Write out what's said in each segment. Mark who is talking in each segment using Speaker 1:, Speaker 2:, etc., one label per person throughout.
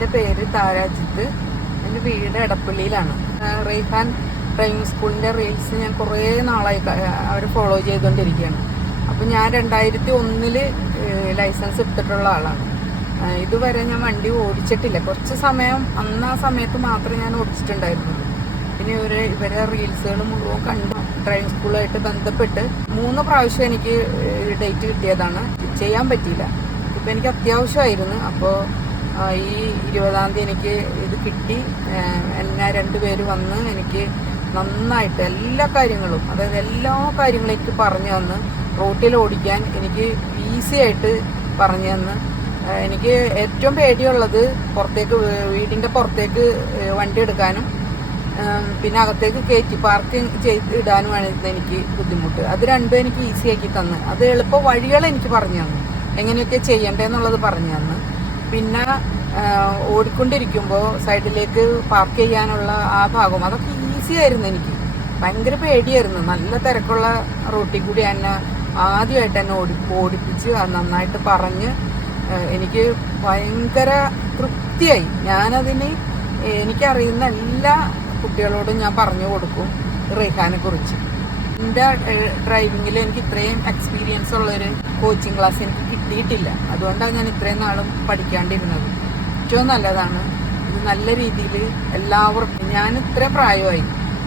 Speaker 1: എന്റെ പേര് താരാജിത്ത് എന്റെ വീട് എടപ്പള്ളിയിലാണ്. റെയ്ഹാൻ ഡ്രൈവിംഗ് സ്കൂളിന്റെ റീൽസ് ഞാൻ കുറേ നാളായി അവർ ഫോളോ ചെയ്തുകൊണ്ടിരിക്കുകയാണ്. അപ്പം ഞാൻ രണ്ടായിരത്തി ഒന്നിൽ ലൈസൻസ് എടുത്തിട്ടുള്ള ആളാണ്. ഇതുവരെ ഞാൻ വണ്ടി ഓടിച്ചിട്ടില്ല. കുറച്ച് സമയം അന്ന് ആ സമയത്ത് മാത്രമേ ഞാൻ ഓടിച്ചിട്ടുണ്ടായിരുന്നുള്ളൂ. പിന്നെ ഇവർ ഇവരെ റീൽസുകൾ മുഴുവൻ കണ്ടു. ഡ്രൈവിംഗ് സ്കൂളുമായിട്ട് ബന്ധപ്പെട്ട് മൂന്ന് പ്രാവശ്യം എനിക്ക് ഡേറ്റ് കിട്ടിയതാണ്. ചെയ്യാൻ പറ്റിയില്ല. ഇപ്പം എനിക്ക് അത്യാവശ്യമായിരുന്നു. അപ്പോൾ ഈ ഇരുപതാം തീയതി എനിക്ക് ഇത് കിട്ടി. എന്നെ രണ്ടുപേര് വന്ന് എനിക്ക് നന്നായിട്ട് എല്ലാ കാര്യങ്ങളും അതായത് എല്ലാ കാര്യങ്ങളും എനിക്ക് പറഞ്ഞു തന്ന് റോട്ടിൽ ഓടിക്കാൻ എനിക്ക് ഈസി ആയിട്ട് പറഞ്ഞു തന്ന്. എനിക്ക് ഏറ്റവും പേടിയുള്ളത് പുറത്തേക്ക് വീടിന്റെ പുറത്തേക്ക് വണ്ടി എടുക്കാനും പിന്നെ അകത്തേക്ക് കയറ്റി പാർക്കിംഗ് ചെയ്ത് ഇടാനുമാണ് എനിക്ക് ബുദ്ധിമുട്ട്. അത് രണ്ടും എനിക്ക് ഈസിയാക്കി തന്ന്. അത് എളുപ്പ വഴികൾ എനിക്ക് പറഞ്ഞു തന്നു. എങ്ങനെയൊക്കെ ചെയ്യണ്ടേന്നുള്ളത് പറഞ്ഞു തന്ന്. പിന്നെ ഓടിക്കൊണ്ടിരിക്കുമ്പോൾ സൈഡിലേക്ക് പാർക്ക് ചെയ്യാനുള്ള ആ ഭാഗം അതൊക്കെ ഈസി ആയിരുന്നു എനിക്ക്. ഭയങ്കര പേടിയായിരുന്നു. നല്ല തിരക്കുള്ള റോട്ടിൽ കൂടി എന്നെ ആദ്യമായിട്ട് എന്നെ ഓടി ഓടിപ്പിച്ച് നന്നായിട്ട് പറഞ്ഞ് എനിക്ക് ഭയങ്കര തൃപ്തിയായി. ഞാനതിന് എനിക്കറിയുന്ന എല്ലാ കുട്ടികളോടും ഞാൻ പറഞ്ഞു കൊടുക്കും റെയ്ഹാനെ കുറിച്ച്. എന്റെ ഡ്രൈവിങ്ങിൽ എനിക്ക് ഇത്രയും എക്സ്പീരിയൻസ് ഉള്ളൊരു കോച്ചിങ് ക്ലാസ് എനിക്ക് കിട്ടിയിട്ടില്ല. അതുകൊണ്ടാണ് ഞാൻ ഇത്രയും നാളും പഠിക്കാണ്ടിരുന്നത്. ഏറ്റവും നല്ലതാണ് ഇത് നല്ല രീതിയിൽ എല്ലാവർക്കും ഞാൻ ഇത്ര പ്രായമായി.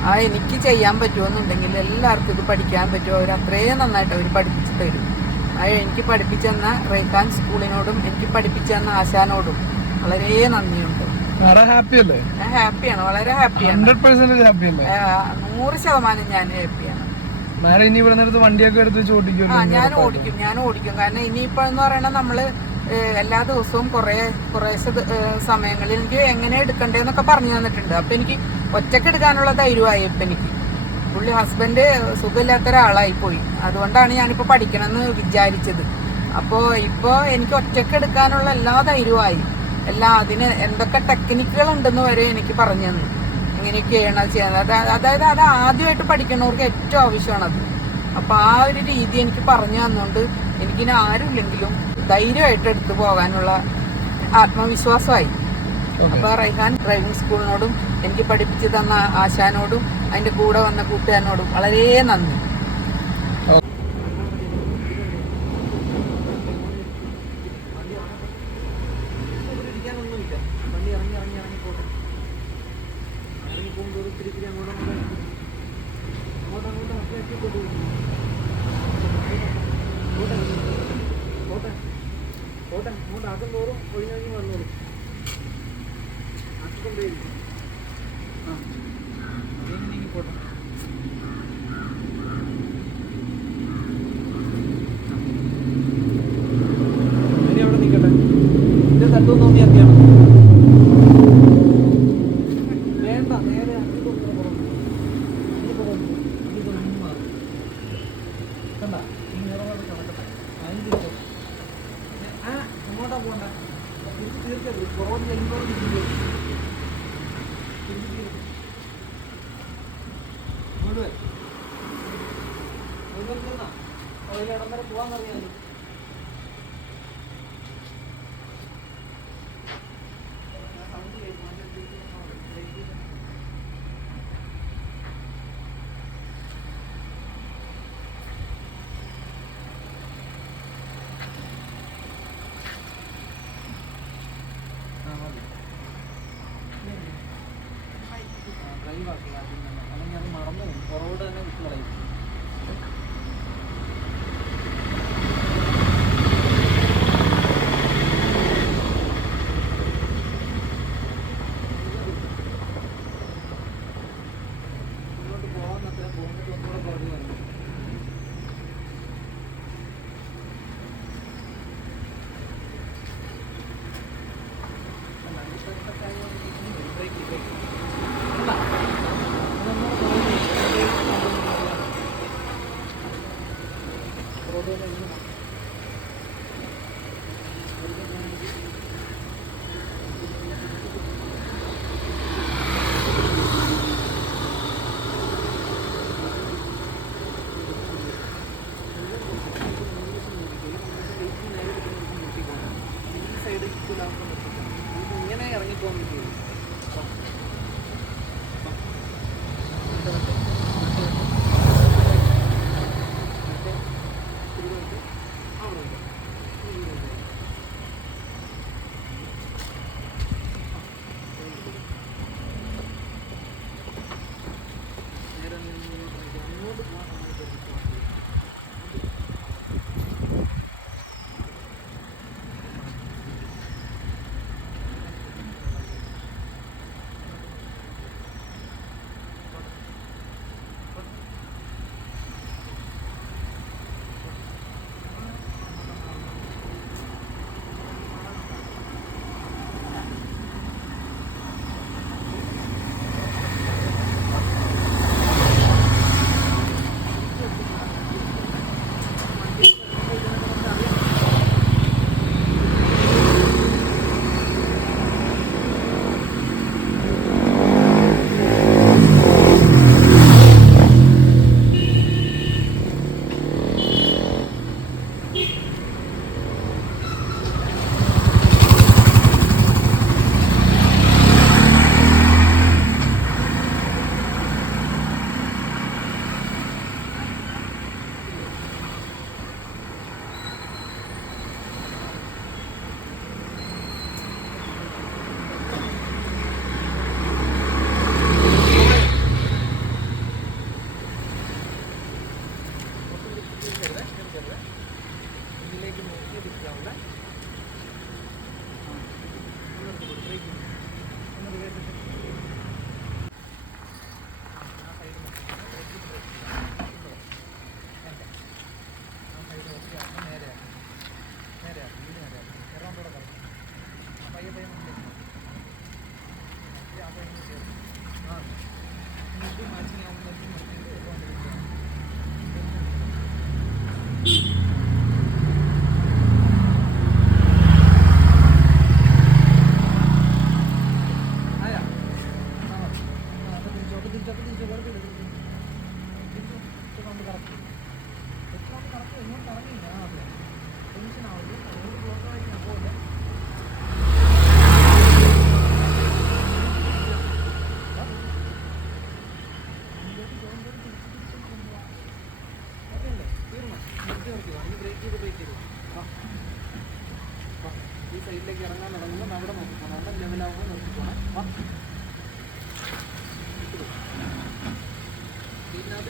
Speaker 1: ആ എനിക്ക് ചെയ്യാൻ പറ്റുമെന്നുണ്ടെങ്കിൽ എല്ലാവർക്കും ഇത് പഠിക്കാൻ പറ്റുമോ അവർ അത്രയും നന്നായിട്ട് അവർ പഠിപ്പിച്ചു തരും. ആ എനിക്ക് പഠിപ്പിച്ചെന്ന റേഖാൻ സ്കൂളിനോടും എനിക്ക് പഠിപ്പിച്ചെന്ന ആശാനോടും വളരെ നന്ദിയുണ്ട്. ഹാപ്പിയാണ് വളരെ ഹാപ്പിയാണ്. നൂറ് ശതമാനം ഞാൻ ഹാപ്പിയാണ്.
Speaker 2: നേരെ ഇനി ഇവിടെ നിന്ന് വണ്ടിയൊക്കെ എടുത്ത് വെച്ച് ഓടിക്കും
Speaker 1: ഞാൻ ഓടിക്കും ഞാൻ ഓടിക്കും. കാരണം ഇനിയിപ്പോ എന്ന് പറയണത് നമ്മൾ എല്ലാ ദിവസവും കുറെ കുറേശ്ശെ സമയങ്ങളിൽ എനിക്ക് എങ്ങനെ എടുക്കണ്ടേന്നൊക്കെ പറഞ്ഞു തന്നിട്ടുണ്ട്. അപ്പൊ എനിക്ക് ഒറ്റയ്ക്ക് എടുക്കാനുള്ള ധൈര്യമായി ഇപ്പൊ എനിക്ക്. പുള്ളി ഹസ്ബൻഡ് സുഖമില്ലാത്ത ഒരാളായി പോയി. അതുകൊണ്ടാണ് ഞാനിപ്പോ പഠിക്കണമെന്ന് വിചാരിച്ചത്. അപ്പോ ഇപ്പോ എനിക്ക് ഒറ്റയ്ക്ക് എടുക്കാനുള്ള എല്ലാ ധൈര്യമായി എല്ലാ അതിന് എന്തൊക്കെ ടെക്നിക്കുകൾ ഉണ്ടെന്ന് വരെ എനിക്ക് പറഞ്ഞു തന്നു. എങ്ങനെയൊക്കെയാണ് അത് ചെയ്യുന്നത്? അതാ- അതായത് അത് ആദ്യമായിട്ട് പഠിക്കുന്നവർക്ക് ഏറ്റവും ആവശ്യമാണത്. അപ്പൊ ആ ഒരു രീതി എനിക്ക് പറഞ്ഞു തന്നുകൊണ്ട് എനിക്കിനി ആരുമില്ലെങ്കിലും ധൈര്യമായിട്ട് എടുത്തു പോകാനുള്ള ആത്മവിശ്വാസമായി. അപ്പൊ റൈഹാൻ ഡ്രൈവിംഗ് സ്കൂളിനോടും എനിക്ക് പഠിപ്പിച്ചു തന്ന ആശാനോടും അതിന്റെ കൂടെ വന്ന കൂട്ടുകാരനോടും വളരെ നന്ദി.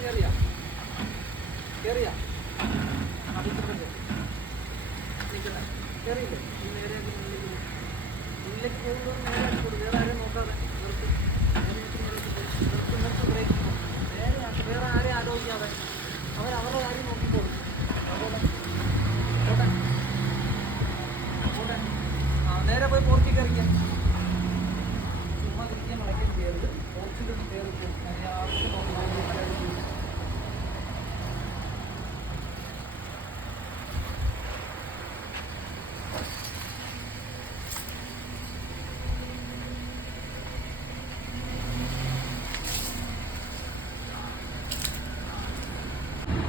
Speaker 2: ഈ നേരെ. മുന്നിലേക്ക് പോകുമ്പോൾ നേരെ ആക്കി കൊടുക്കും വേറെ ആരെയും നോക്കാതെ നിർത്തി നേരെ ആക്കി മുന്നിലേക്ക് പോ. നിർത്തി നിർത്തി ബ്രേക്ക് നേരെ ആക്കി വേറെ ആരെയും ആലോചിക്കാതെ അവർ അവരുടെ കാര്യം നോക്കിക്കോളും അതുപോലെ പോട്ടെ പോട്ടെ ആ നേരെ പോയി പോർക്കി കയറിക്കാം ചുമ്മാ തിരിക്കാൻ മടക്കാൻ കയറരുത് പോർച്ചിലൊന്ന് കയറി ആവശ്യം നോക്കി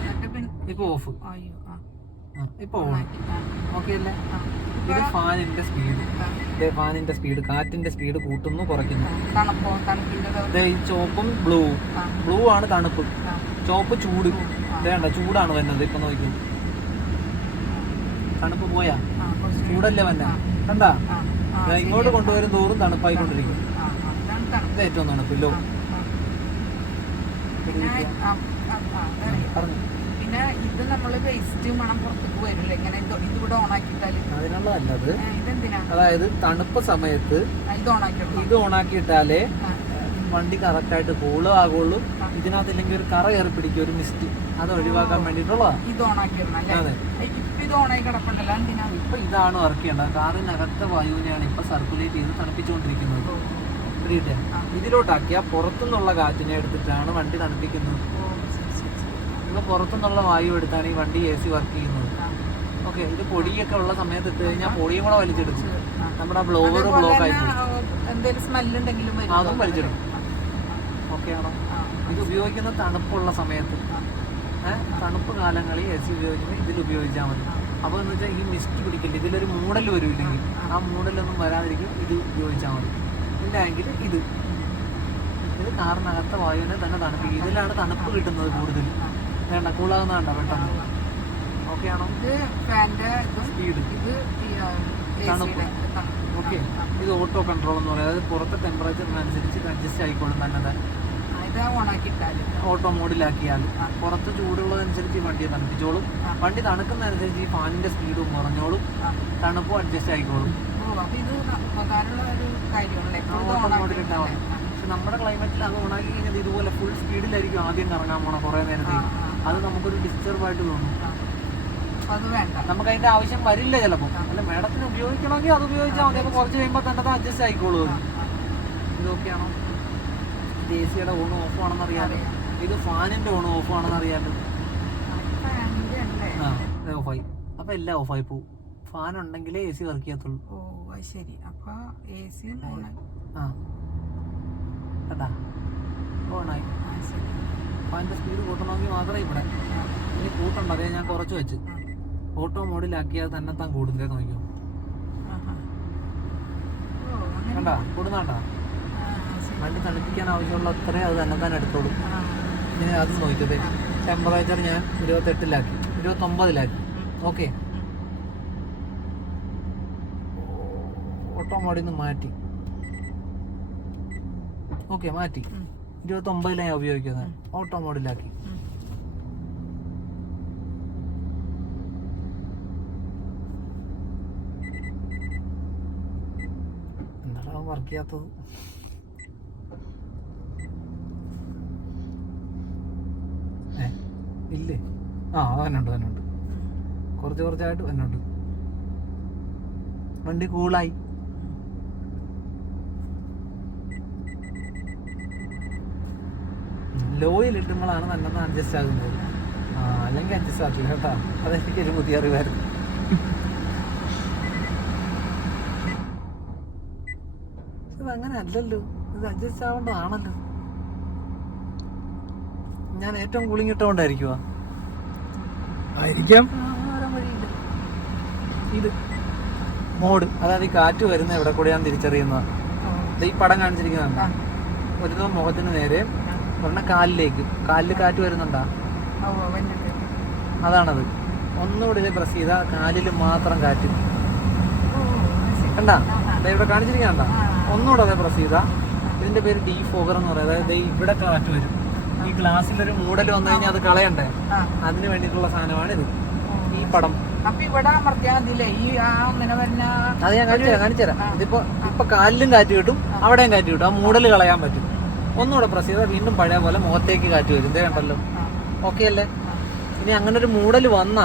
Speaker 1: എന്റെ പിൻ
Speaker 2: ഇപ്പൊ ഓഫ്. ഇപ്പൊ ഓൺ. ഓക്കെ അല്ലേ. ഇത് ഫാനിന്റെ സ്പീഡ്. ഫാനിന്റെ സ്പീഡ് കാറ്റിന്റെ സ്പീഡ് കൂട്ടുന്നു കുറയ്ക്കുന്നു. ചോപ്പും ഈ ബ്ലൂ. ബ്ലൂ ആണ് തണുപ്പ്. ചോപ്പ് ചൂട്. വേണ്ട ചൂടാണ് വരുന്നത് ഇപ്പൊ നോക്കി തണുപ്പ് പോയാ? ചൂടല്ലേ വന്ന? കണ്ടാ? ഇങ്ങോട്ട് കൊണ്ടുവരും തോറും തണുപ്പായിക്കൊണ്ടിരിക്കും. ഇത് ഏറ്റവും തണുപ്പില്ലോ. പറഞ്ഞു.
Speaker 1: ഇത് നമ്മൾ വേസ്റ്റ് മണം പുറത്തേക്ക് വരില്ല. ഇങ്ങനെ ഇത് ഇതിവിടെ
Speaker 2: ഓണാക്കിയിട്ടാൽ
Speaker 1: അതിനുള്ള നല്ലത്
Speaker 2: അതായത് തണുപ്പ് സമയത്ത്
Speaker 1: ഇത് ഓണാക്കി
Speaker 2: ഇത് ഓണാക്കിയിട്ടാലേ വണ്ടി കറക്റ്റായിട്ട് കൂൾ ആകുള്ളൂ.
Speaker 1: ഇതിനകത്ത്
Speaker 2: ഇല്ലെങ്കിൽ ഒരു കറ കയറി പിടിക്കും ഒരു മിസ്റ്റ് അത് ഒഴിവാക്കാൻ വേണ്ടിയിട്ടുള്ളതാണ്
Speaker 1: ഇത് ഓണാക്കി. ഇപ്പൊ
Speaker 2: ഇതാണ് വർക്ക് ചെയ്യേണ്ടത്. കാറിനകത്തെ വായുവിനെയാണ് ഇപ്പൊ സർക്കുലേറ്റ് ചെയ്ത് തണുപ്പിച്ചുകൊണ്ടിരിക്കുന്നത്. ഇതിലോട്ടാക്കിയാൽ പുറത്തുനിന്നുള്ള കാറ്റിനെ എടുത്തിട്ടാണ് വണ്ടി തണുപ്പിക്കുന്നത്. ഇപ്പൊ പുറത്തുനിന്നുള്ള വായു എടുത്താണ് ഈ വണ്ടി എ സി വർക്ക് ചെയ്യുന്നത്. ഓക്കെ ഇത് പൊടിയൊക്കെ ഉള്ള സമയത്ത് ഇട്ട് കഴിഞ്ഞാൽ പൊടിയും കൂടെ വലിച്ചെടുക്കും. നമ്മുടെ ആ ബ്ലോവർ ബ്ലോക്ക് ആയി അതും വലിച്ചെടുക്കും. ഓക്കെ ആണോ? ഇത് ഉപയോഗിക്കുന്ന തണുപ്പുള്ള സമയത്ത്. തണുപ്പ് കാലങ്ങളിൽ എ സി ഉപയോഗിക്കുമ്പോൾ ഇതിൽ ഉപയോഗിച്ചാൽ മതി. അപ്പോൾ എന്ന് വെച്ചാൽ ഈ മിസ്റ്റ് പിടിക്കില്ല ഇതിലൊരു മൂടൽ വരുമില്ലെങ്കിൽ ആ മൂടലൊന്നും വരാതിരിക്കും ഇത് ഉപയോഗിച്ചാൽ മതി. ഇല്ലെങ്കിൽ ഇത്. ഇത് കാറിനകത്തെ വായുവിനെ തന്നെ തണുപ്പിക്കും. ഇതിലാണ് തണുപ്പ് കിട്ടുന്നത് കൂടുതൽ. വേണ്ട കൂളാകുന്ന വേണ്ട പെട്ടെന്ന്? ഓക്കെ ആണോ?
Speaker 1: ഇത് ഫാന്റെ
Speaker 2: സ്പീഡ്
Speaker 1: ഇത്
Speaker 2: തണുപ്പ്. ഓക്കെ ഇത് ഓട്ടോ കൺട്രോൾ എന്ന് പറയുന്നത് അതായത് പുറത്തെ ടെമ്പറേച്ചറിനനുസരിച്ച് അഡ്ജസ്റ്റ് ആയിക്കോളും തന്നെ ഓട്ടോ മോഡിലാക്കിയാൽ പുറത്ത് ചൂടുള്ളതനുസരിച്ച് വണ്ടി വണ്ടിയെ തണുപ്പിച്ചോളും വണ്ടി തണുക്കുന്നതനുസരിച്ച് ഈ ഫാനിന്റെ സ്പീഡും കുറഞ്ഞോളും. തണുപ്പും അഡ്ജസ്റ്റ് ആയിക്കോളും.
Speaker 1: ഓ അപ്പൊ ഇത്
Speaker 2: പക്ഷെ നമ്മുടെ ക്ലൈമറ്റിൽ അത് ഉണങ്ങി കഴിഞ്ഞാൽ ഇതുപോലെ ഫുൾ സ്പീഡിലായിരിക്കും ആദ്യം കറങ്ങാൻ പോണ കുറേ നേരത്തേക്ക്. അത് നമുക്കൊരു ഡിസ്റ്റർബ് ആയിട്ട് തോന്നും.
Speaker 1: അത് വേണ്ട.
Speaker 2: നമുക്ക് അതിന്റെ ആവശ്യം വരില്ല ചിലപ്പോൾ അല്ല മേഡത്തിന് ഉപയോഗിക്കണമെങ്കിൽ അത് ഉപയോഗിച്ചാൽ മതി. അപ്പോൾ കുറച്ച് കഴിയുമ്പോൾ തന്നെ അത് അഡ്ജസ്റ്റ് ആയിക്കോളൂ ഇതൊക്കെയാണോ ഇത് എ സിയുടെ ഓണും ഓഫ് ആണെന്ന് അറിയാലോ. ഇത് ഫാനിന്റെ ഓണും ഓഫ് ആണെന്ന്
Speaker 1: അല്ലേ?
Speaker 2: ആ ഓഫായി അപ്പോൾ എല്ലാം ഓഫായി പോകും ഫാൻ ഉണ്ടെങ്കിലേ എ സി വർക്ക് ചെയ്യത്തുള്ളൂ.
Speaker 1: ഓ ശരി. അപ്പൊ എ സി
Speaker 2: ആ. ഓണായി. ഫാനിന്റെ സ്പീഡ് കൂട്ടണമെങ്കിൽ മാത്രമേ ഇവിടെ ഇനി കൂട്ടണ്ട. അതേ ഞാൻ കുറച്ച് വെച്ച്. ഓട്ടോ മോഡിലാക്കിയാൽ തന്നെ താൻ കൂടുന്നില്ലേ നോക്കിയോ കണ്ടാ? കൂടുന്നാണ്ടാ വണ്ടി തണുപ്പിക്കാൻ ആവശ്യമുള്ള അത്രയും അത് തന്നെ തന്നെ എടുത്തോളൂ ഇനി അത് നോക്കിയത് ടെമ്പറേച്ചർ ഞാൻ ഇരുപത്തെട്ടിലാക്കി. ഇരുപത്തൊമ്പതിലാക്കി. ഓക്കെ ഓട്ടോ മോഡിൽ നിന്ന് മാറ്റി. ഓക്കെ മാറ്റി.
Speaker 1: ഇരുപത്തി
Speaker 2: ഒമ്പതിലാണ് ഞാൻ ഉപയോഗിക്കുന്നത്. ഓട്ടോ മോഡിലാക്കി. എന്താണ് വർക്ക് ചെയ്യാത്തത്? ഇല്ലേ? ആ അവനുണ്ട് അവനുണ്ട് കുറച്ച് കുറച്ചായിട്ട് അവനുണ്ട് വണ്ടി കൂളായി ലോയിൽ ഇട്ടുമ്പോഴാണ് നല്ലത് അഡ്ജസ്റ്റ് ആകുന്നത്. അല്ലെങ്കിൽ അഡ്ജസ്റ്റ് ആക്കില്ല കേട്ടോ. അതെനിക്ക് ഒരു പുതിയ അറിവായിരുന്നു. ഇത് അങ്ങനെ അല്ലല്ലോ. ഇത് അഡ്ജസ്റ്റ് ആവേണ്ടതാണല്ലോ. ഞാൻ ഏറ്റവും കൂളിംഗ് ഇട്ടുകൊണ്ടായിരിക്കുവാ
Speaker 3: ആയിരിക്കാം.
Speaker 2: ഇത്. മോഡ്. അതായത് ഈ കാറ്റ് വരുന്ന എവിടെ കൂടെയാണ് തിരിച്ചറിയുന്നത്. ഈ പടം കാണിച്ചിരിക്കുന്നതാണ്. ഒരു മുഖത്തിന് നേരെ ഒരെണ്ണം കാലിലേക്ക്. കാലിൽ കാറ്റ് വരുന്നുണ്ടാ? അതാണത്. ഒന്നുകൂടി പ്രസ് ചെയ്താൽ കാലിൽ മാത്രം കാറ്റ്. കണ്ടാ? ഇവിടെ കാണിച്ചിരിക്കണ്ട. ഒന്നുകൂടെ അതെ പ്രസ് ചെയ്ത. ഇതിന്റെ പേര് ഡീ ഫോഗർ എന്ന് പറയുന്നത് അതായത് ഇവിടെ കാറ്റ് വരും. ഈ ഗ്ലാസ്സിലൊരു മൂടൽ വന്നു കഴിഞ്ഞാൽ അത് കളയണ്ടേ. അതിന് വേണ്ടിയിട്ടുള്ള സാധനമാണ് ഇത്. ഈ പടം. അത് ഞാൻ കാണിച്ചു തരാം കാണിച്ചു തരാം. ഇതിപ്പോ ഇപ്പൊ കാലിലും കാറ്റ് കിട്ടും അവിടെയും കാറ്റ് കിട്ടും. ആ മൂടൽ കളയാൻ പറ്റും. ഒന്നുകൂടെ പ്രസ് ചെയ്താൽ വീണ്ടും പഴയ പോലെ മുഖത്തേക്ക് കാറ്റ് വരും. ഇതേ കണ്ടല്ലോ. ഓക്കെ അല്ലേ? ഇനി അങ്ങനെ ഒരു മൂടൽ വന്ന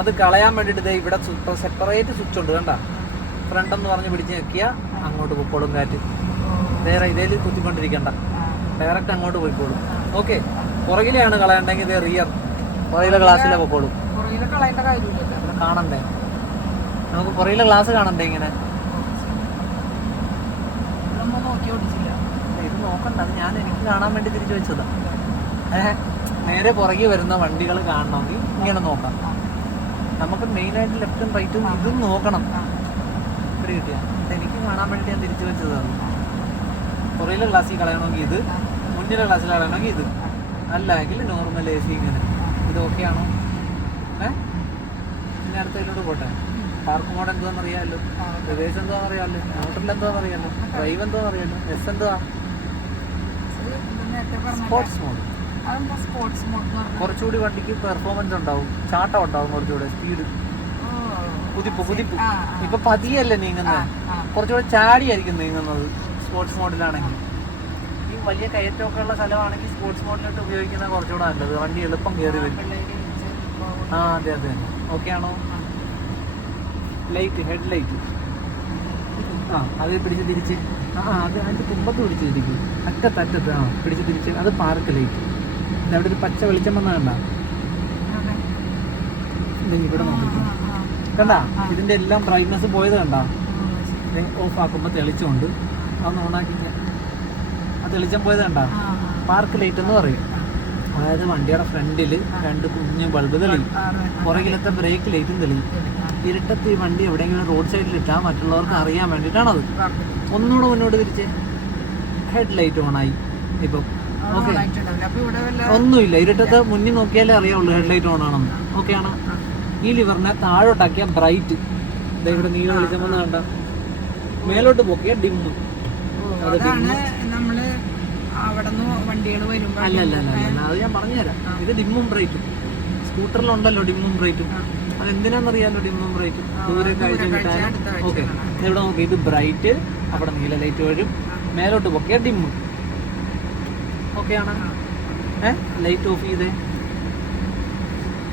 Speaker 2: അത് കളയാൻ വേണ്ടിട്ട് ദേ ഇവിടെ സെപ്പറേറ്റ് സ്വിച്ച് ഉണ്ട് കണ്ട? ഫ്രണ്ട് എന്ന് പറഞ്ഞ് പിടിച്ച് ഞെക്കിയാ അങ്ങോട്ട് പൊക്കോളും കാറ്റ്. വേറെ ഇതേൽ കുത്തിക്കൊണ്ടിരിക്കണ്ട. ഡയറക്റ്റ് അങ്ങോട്ട് പോയിക്കോളും. ഓക്കെ പുറകിലെയാണ് കളയണ്ടെങ്കിൽ ഇതേ റിയർ പുറകിലെ ഗ്ലാസ്സിലെ പൊക്കോളും. കാണണ്ടേ? നമുക്ക് പുറകിലെ ഗ്ലാസ് കാണണ്ടേ ഇങ്ങനെ
Speaker 1: ഇതൊന്നും നോക്കി ഓടിച്ചില്ല
Speaker 2: ഇത് നോക്കണ്ട അത് ഞാൻ എനിക്ക് കാണാൻ വേണ്ടി തിരിച്ചു വെച്ചതാ. നേരെ പുറകെ വരുന്ന വണ്ടികൾ കാണണമെങ്കിൽ ഇങ്ങനെ നോക്കാം. നമുക്ക് മെയിനായിട്ട് ലെഫ്റ്റും റൈറ്റും ഇതും നോക്കണം. ഇവിടെ കിട്ടിയ. എനിക്ക് കാണാൻ വേണ്ടി ഞാൻ തിരിച്ചു വെച്ചതാണ് പുറയിലെ ഗ്ലാസ്സിൽ കളയണമെങ്കിൽ ഇത് മുന്നിലെ ഗ്ലാസ്സിൽ കളയണമെങ്കിൽ ഇത്. അല്ല എങ്കിൽ നോർമൽ എ സി ഇങ്ങനെ. ഇത് ഓക്കെ ആണോ? ഏ? പിന്നെ അടുത്തതിലൂടെ പോട്ടെ. പാർക്ക് മോഡ് എന്തോന്നറിയാമല്ലോ പ്രദേശം എന്തോന്നറിയാമല്ലോ മോട്ടറിൽ എന്തോന്നറിയാമല്ലോ ഡ്രൈവ് എന്തോന്നറിയാമല്ലോ എസ് എന്തുവാ
Speaker 1: ഇത് ഇത് നേരത്തെ പറഞ്ഞ
Speaker 2: സ്പോർട്സ് മോഡ്
Speaker 1: അതെന്താ സ്പോർട്സ് മോഡ്
Speaker 2: കുറച്ചുകൂടി വണ്ടിക്ക് പെർഫോമൻസ് ഉണ്ടാവും. ചാട്ടം ഉണ്ടാവും കുറച്ചുകൂടെ സ്പീഡ്. കുതിപ്പ് കുതിപ്പ്. ഇപ്പൊ പതിയല്ലേ നീങ്ങുന്നത്. കുറച്ചുകൂടെ ചാടിയായിരിക്കും നീങ്ങുന്നത് സ്പോർട്സ് മോഡിലാണെങ്കിൽ ഈ വലിയ കയറ്റമൊക്കെ ഉള്ള സ്ഥലമാണെങ്കിൽ സ്പോർട്സ് മോഡിലോട്ട് ഉപയോഗിക്കുന്ന കുറച്ചുകൂടെ നല്ലത്. വണ്ടി എളുപ്പം കയറി വരും. ആ അതെ അതെ ഓക്കെ ആണോ? ലൈറ്റ് ഹെഡ് ലൈറ്റ് ആ അത് പിടിച്ച് തിരിച്ച്. ആ അത് അതിന്റെ തുമ്പത്ത് പിടിച്ചിരിക്കും. അറ്റത്ത് അറ്റത്ത് ആ പിടിച്ച് തിരിച്ച് അത് പാർക്ക് ലൈറ്റ് അവിടെ ഒരു പച്ച വെളിച്ചം വന്ന കണ്ട. ഇവിടെ നോക്കി
Speaker 1: ആ, ആ.
Speaker 2: കണ്ട? ഇതിന്റെ എല്ലാം ബ്രൈറ്റ്നസ് പോയത് കണ്ട? ഓഫ് ആക്കുമ്പോൾ തെളിച്ചുണ്ട് അതൊന്ന് ഓണാക്കി ആ തെളിച്ചം പോയത് കണ്ട. പാർക്ക് ലൈറ്റ് എന്ന് പറയും. അതായത് വണ്ടിയുടെ ഫ്രണ്ടിൽ രണ്ട് കുഞ്ഞു ബൾബ് തെളിയും പുറകിലത്തെ ബ്രേക്ക് ലൈറ്റും തെളിയും. ഇരുട്ടത്ത് ഈ വണ്ടി എവിടെയെങ്കിലും റോഡ് സൈഡിൽ ഇട്ടാൽ മറ്റുള്ളവർക്ക് അറിയാൻ വേണ്ടിയിട്ടാണത്. ഒന്നുകൂടെ മുന്നോട്ട് തിരിച്ച് ഹെഡ് ലൈറ്റ് ഓൺ ആയി. ഇപ്പം ഓക്കെ ഒന്നുമില്ല. ഇരുട്ടത്ത് മുന്നിൽ നോക്കിയാലേ അറിയാവുള്ളൂ ഹെഡ് ലൈറ്റ് ഓൺ ആണെന്ന്. ഓക്കെ ആണോ. ഈ ലിവറിനെ താഴോട്ടാക്കിയ ബ്രൈറ്റ് ഇവിടെ നീല വെളിച്ചം വന്ന് കണ്ട. മേലോട്ട് പോക്കിയ
Speaker 1: വരുമ്പോ
Speaker 2: അല്ല അല്ല അല്ല അത് ഞാൻ പറഞ്ഞുതരാം. ഇത് ഡിമ്മും ബ്രൈറ്റും. സ്കൂട്ടറിലുണ്ടല്ലോ ഡിമ്മും ബ്രൈറ്റും. അത് എന്തിനാണെന്നറിയാലോ ഡിമ്മും ബ്രൈറ്റും? ദൂരെ കാഴ്ച കിട്ടാൻ ഓക്കെ ഇവിടെ നോക്കി? ഇത് ബ്രൈറ്റ് അവിടെ നീല ലൈറ്റ് വരും. മേലോട്ട് പൊക്കിയ ഡിമ്മ് ഓക്കെ ആണ് ഏ? ലൈറ്റ് ഓഫ് ചെയ്തേ.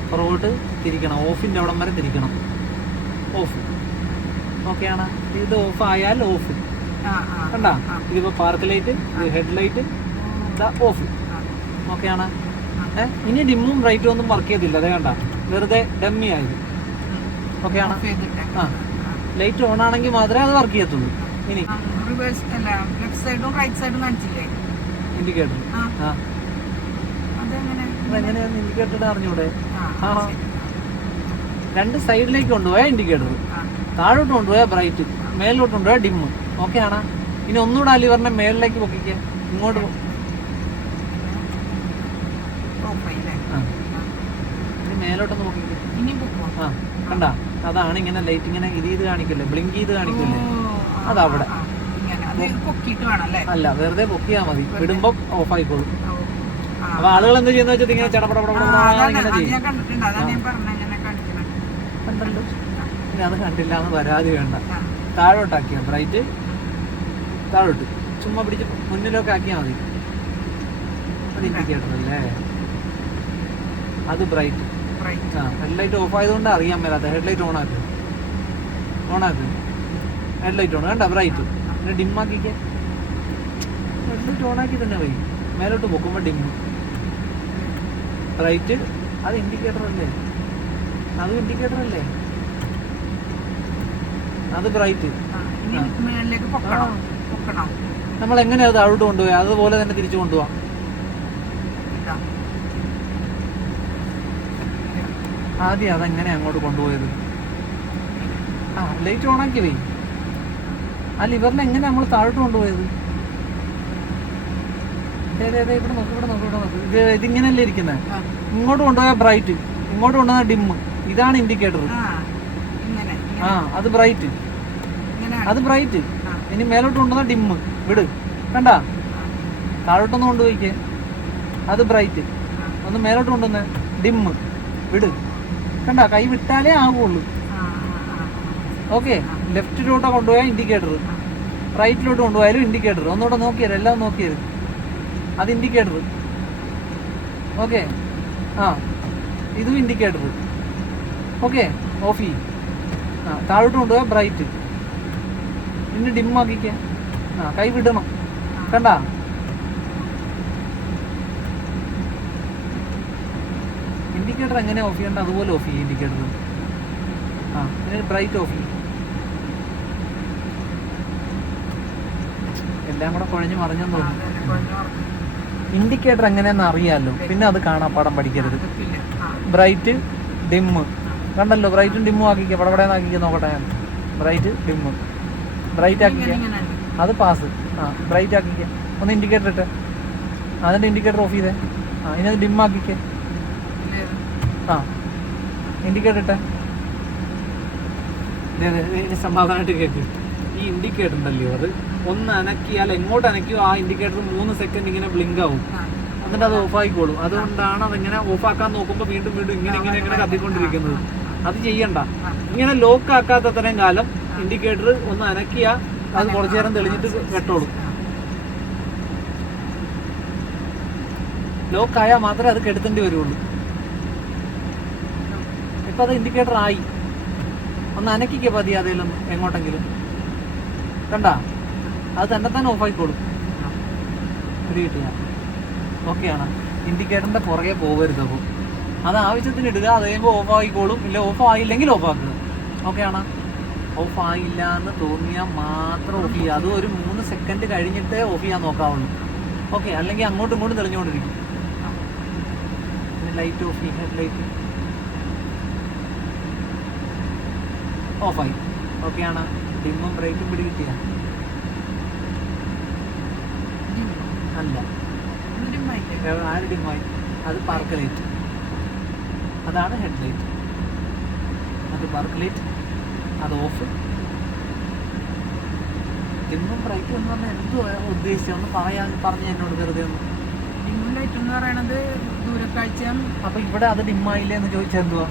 Speaker 2: പുറകോട്ട് തിരിക്കണം. ഓഫിന്റെ അവിടം വരെ തിരിക്കണം. ഓഫ് ഓക്കെ ആണ് ഇത് ഓഫ് ആയാൽ ഓഫ് കണ്ട? ഇതിപ്പോ park light head light off
Speaker 1: ഓക്കെയാണ്
Speaker 2: ഓക്കെ ആണ് ഏ? ഇനി ഡിമ്മും ബ്രൈറ്റും ഒന്നും വർക്ക് ചെയ്തില്ല. അതേ കണ്ട? വെറുതെ ഡമ്മി ആയത്. ഓക്കെ ആണ്
Speaker 1: ഓഫ്
Speaker 2: ആ. ലൈറ്റ് ഓൺ ആണെങ്കിൽ മാത്രമേ അത് വർക്ക് ചെയ്യത്തുള്ളൂ. ഇനി?
Speaker 1: റിവേഴ്സ് അല്ല ലെഫ്റ്റ് സൈഡും റൈറ്റ് സൈഡും കാണിച്ചില്ലേ?
Speaker 2: ഇൻഡിക്കേറ്റർ
Speaker 1: ആ. അതെങ്ങനെ?
Speaker 2: അതെങ്ങനെയാണ് ഇൻഡിക്കേറ്റർ അറിഞ്ഞൂടെ. രണ്ട് സൈഡിലേക്ക് കൊണ്ടുപോയാൽ ഇൻഡിക്കേറ്റർ താഴോട്ട് കൊണ്ടുപോയാൽ ബ്രൈറ്റ് മേലോട്ട് കൊണ്ടുപോയാൽ ഡിമ്മ് ഓക്കെ ആണ്? ഇനി ഒന്നുകൂടെ ആ ലിവറിനെ മേളിലേക്ക് പൊക്കിക്കുക ഇങ്ങോട്ട്. ഇനി മേലോട്ടൊന്ന് പൊക്കിക്കുക ആ. കണ്ട? അതാണ് ഇങ്ങനെ ലൈറ്റ് ഇങ്ങനെ ഇത് ചെയ്ത് കാണിക്കല്ലേ? ബ്ലിങ്ക് ചെയ്ത് കാണിക്കില്ലേ? അതവിടെ.
Speaker 1: അല്ല?
Speaker 2: വെറുതെ പൊക്കിയാൽ മതി. വിടുമ്പോ ഓഫ് ആയിക്കോളും. അപ്പൊ ആളുകൾ എന്ത് ചെയ്യുന്ന വെച്ചാൽ ഇങ്ങനെ കണ്ടല്ലോ. അത് കണ്ടില്ല എന്ന് പരാതി വേണ്ട. താഴോട്ടാക്കിയ ബ്രൈറ്റ് താഴോട്ട്. ചുമ്മാ പിടിച്ച് മുന്നിലൊക്കെ ആക്കിയാ മതി. അത്. ഇൻഡിക്കേറ്റർ അല്ലേ അത് ബ്രൈറ്റ്. ആ ഹെഡ്ലൈറ്റ് ഓഫ് ആയതുകൊണ്ട് അറിയാൻ മേലാത്ത. ഹെഡ്ലൈറ്റ് ഓൺ ആക്കും. ഓൺ ആക്ക്. ഹെഡ്ലൈറ്റ് ഓൺ കണ്ട? ബ്രൈറ്റ് പിന്നെ ഡിം ആക്കിക്കേ ഹെഡ്ലൈറ്റ് ഓൺ ആക്കി തന്നെ വൈകി മേലോട്ട് പൊക്കുമ്പോൾ ഡിം റൈറ്റ് അത് ഇൻഡിക്കേറ്റർ അല്ലേ? അത് ഇൻഡിക്കേറ്റർ അല്ലേ? അത് ബ്രൈറ്റ് നമ്മൾ എങ്ങനെയാ അത് താഴോട്ട് കൊണ്ടുപോയി അതുപോലെ തന്നെ തിരിച്ചു കൊണ്ടുപോവാം. ആദ്യം അതെങ്ങനെ അങ്ങോട്ട് കൊണ്ടുപോയത്? ആ ലൈറ്റ് ഓൺ ആക്കി പോയി ആ ലിവറിനെ എങ്ങനെ നമ്മൾ താഴോട്ട് കൊണ്ടുപോയത്? ഇവിടെ നോക്ക് ഇവിടെ നോക്ക് ഇവിടെ നോക്ക്. ഇത് ഇതിങ്ങനെയല്ലേ ഇരിക്കുന്നത് ഇങ്ങോട്ട് കൊണ്ടുപോയാൽ ബ്രൈറ്റ്. ഇങ്ങോട്ട് കൊണ്ടുപോയാൽ ഡിമ്മ് ഇതാണ് ഇൻഡിക്കേറ്റർ
Speaker 1: ആ
Speaker 2: അത് ബ്രൈറ്റ്. അത് ബ്രൈറ്റ്. ഇനി മേലോട്ട് കൊണ്ടുവന്ന ഡിമ്മ് വിട്. കണ്ട? താഴോട്ടൊന്ന് കൊണ്ടുപോയിക്കേ. അത് ബ്രൈറ്റ്. ഒന്ന് മേലോട്ട് കൊണ്ടുവന്ന. ഡിമ്മ് വിട്. കണ്ട? കൈ വിട്ടാലേ
Speaker 1: ആകുള്ളൂ.
Speaker 2: ഓക്കെ. ലെഫ്റ്റിലോട്ട് കൊണ്ടുപോയാൽ ഇൻഡിക്കേറ്റർ റൈറ്റിലോട്ട് കൊണ്ടുപോയാലും ഇൻഡിക്കേറ്റർ ഒന്നുകൂടെ നോക്കിയത് എല്ലാം നോക്കിയത് അത് ഇൻഡിക്കേറ്റർ ഓക്കെ. ആ ഇതും ഇൻഡിക്കേറ്റർ ഓക്കെ ഓഫ് ചെയ്യും. ആ താഴോട്ട് കൊണ്ടുപോയാൽ ബ്രൈറ്റ് പിന്നെ ഡിമ്മാക്കിക്ക ആ കൈ വിടണം. കണ്ട? ഇൻഡിക്കേറ്റർ എങ്ങനെ ഓഫ് ചെയ്യേണ്ട? അതുപോലെ ഓഫ് ചെയ്യും ഇൻഡിക്കേറ്റർ ആ പിന്നെ ബ്രൈറ്റ് ഓഫ് ചെയ്യും. എല്ലാം കൂടെ കുഴഞ്ഞു മറിഞ്ഞെന്ന്
Speaker 1: ആ,
Speaker 2: തോന്നുന്നു.
Speaker 1: മറിഞ്ഞു.
Speaker 2: ഇൻഡിക്കേറ്റർ എങ്ങനെയാന്ന് അറിയാമല്ലോ പിന്നെ അത് കാണാൻ പാടം പഠിക്കരുത്. ബ്രൈറ്റ് ഡിമ്മ് കണ്ടല്ലോ ബ്രൈറ്റും ഡിമ്മും ആക്കിക്കുക പടപടേ ആക്കിക്കുക നോക്കട്ടെ ഞാൻ. ബ്രൈറ്റ് ഡിമ്മ് ബ്രൈറ്റ്
Speaker 1: ആക്കിക്ക.
Speaker 2: ആക്കിക്കുക. അത് പാസ് ആ ബ്രൈറ്റ് ആക്കിക്കുക ഒന്ന് ഇൻഡിക്കേറ്റർ ഇട്ടെ. അതിന്റെ ഇൻഡിക്കേറ്റർ ഓഫ് ചെയ്തേ. ആ ഇനി അത് ഡിം ആക്കിക്കേ. ആ ഇൻഡിക്കേറ്റർ ഇട്ടെ. സമാധാനമായിട്ട് കേൾക്ക് ഈ ഇൻഡിക്കേറ്റർ ഉണ്ടല്ലോ അത്. ഒന്ന് അനക്കിയാൽ എങ്ങോട്ട് അനക്കിയോ ആ ഇൻഡിക്കേറ്റർ മൂന്ന് സെക്കൻഡ് ഇങ്ങനെ ബ്ലിങ്ക് ആവും. എന്നിട്ട് അത് ഓഫ് ആയിക്കോളും. അതുകൊണ്ടാണ് അതിങ്ങനെ ഓഫ് ആക്കാൻ നോക്കുമ്പോൾ വീണ്ടും വീണ്ടും ഇങ്ങനെ ഇങ്ങനെ ഇങ്ങനെ കത്തിക്കൊണ്ടിരിക്കുന്നത്. അത് ചെയ്യണ്ട. ഇങ്ങനെ ലോക്ക് ആക്കാത്തത്രയും കാലം ഇൻഡിക്കേറ്റർ ഒന്ന് അനക്കിയ അത് കുറച്ചു നേരം തെളിഞ്ഞിട്ട് കെട്ടോളും ലോക്ക് ആയാൽ മാത്രമേ അത് കെടുത്തേണ്ടി വരുള്ളൂ. ഇപ്പൊ അത് ഇൻഡിക്കേറ്റർ ആയി. ഒന്ന് അനക്കിക്കപ്പതി പതി അതേലൊന്ന് എങ്ങോട്ടെങ്കിലും. കണ്ട? അത് തന്നെ തന്നെ ഓഫ് ആയിക്കോളും. ഇത് കിട്ടിയ. ഓക്കെയാണ് ഇൻഡിക്കേറ്ററിന്റെ പുറകെ പോകരുത് അപ്പോൾ അത് ആവശ്യത്തിന് ഇടുക അത് കഴിയുമ്പോൾ ഓഫ് ആയിക്കോളും. ഇല്ല ഓഫ് ആയില്ലെങ്കിൽ ഓഫ് ആക്കുക ഓക്കെയാണ് ഓഫ് ആയില്ല എന്ന് തോന്നിയാൽ മാത്രം ഓഫ് ചെയ്യുക. അത് ഒരു മൂന്ന് സെക്കൻഡ് കഴിഞ്ഞിട്ട് ഓഫ് ചെയ്യാൻ നോക്കാവുള്ളൂ. ഓക്കെ അല്ലെങ്കിൽ അങ്ങോട്ടും ഇങ്ങോട്ടും തെളിഞ്ഞുകൊണ്ടിരിക്കും. ലൈറ്റ് ഓഫ് ചെയ്യും ഹെഡ് ലൈറ്റ് ഓഫായി ഓക്കെയാണ് ഡിമ്മും ബ്രേക്കും പിടികിട്ടിയ അല്ല. ആര് ഡിമ്മായി? അത് പാർക്ക് ലൈറ്റ് അതാണ് ഹെഡ് ലൈറ്റ് അത് പാർക്ക് ലൈറ്റ് അത് ഓഫ്. ഡിമ്മും ബ്രേക്കും എന്ന് പറഞ്ഞാൽ എന്തുവാ ഉദ്ദേശിച്ചത് ഒന്ന് പറയാൻ പറഞ്ഞ് എന്നോട് വെറുതെ ഒന്ന്.
Speaker 1: ഡിം ലൈറ്റ് എന്ന് പറയണത് ദൂരക്കാഴ്ച.
Speaker 2: അപ്പൊ ഇവിടെ അത് ഡിമ്മായില്ലേ എന്ന് ചോദിച്ചാൽ എന്തുവാ?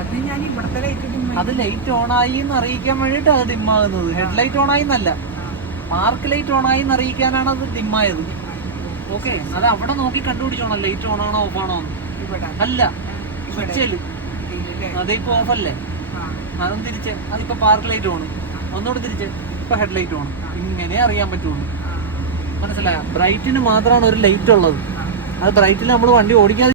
Speaker 1: അത് ഞാൻ ഇവിടുത്തെ ലൈറ്റ്
Speaker 2: അത് ലൈറ്റ് ഓൺ ആയി എന്ന് അറിയിക്കാൻ വേണ്ടിട്ട് അത് ഡിമ്മാകുന്നത് ഹെഡ് ലൈറ്റ് ഓൺ ആയി എന്നല്ല. പാർക്ക് ലൈറ്റ് ഓൺ ആയി എന്ന് അറിയിക്കാനാണ് അത് ഡിമ്മായത് ഓക്കെ അത് അവിടെ നോക്കി കണ്ടുപിടിച്ചോണം. ലൈറ്റ് ഓൺ ആണോ ഓഫ് ആണോ അല്ല.
Speaker 1: സ്വിച്ചിൽ?
Speaker 2: അതിപ്പോ ഓഫ് അല്ലേ? അതും തിരിച്ച് അതിപ്പോ പാർക്ക് ലൈറ്റ് ഓൺ ഒന്നുകൂടെ തിരിച്ച് ഇപ്പൊ ഹെഡ് ലൈറ്റ് ഓൺ ഇങ്ങനെ അറിയാൻ പറ്റുള്ളൂ.
Speaker 1: മനസ്സിലായ
Speaker 2: മനസ്സിലായോ? ബ്രൈറ്റിന് മാത്രമാണ് ഒരു ലൈറ്റ് ഉള്ളത്. അത് ബ്രൈറ്റിൽ നമ്മൾ വണ്ടി ഓടിക്കാതെ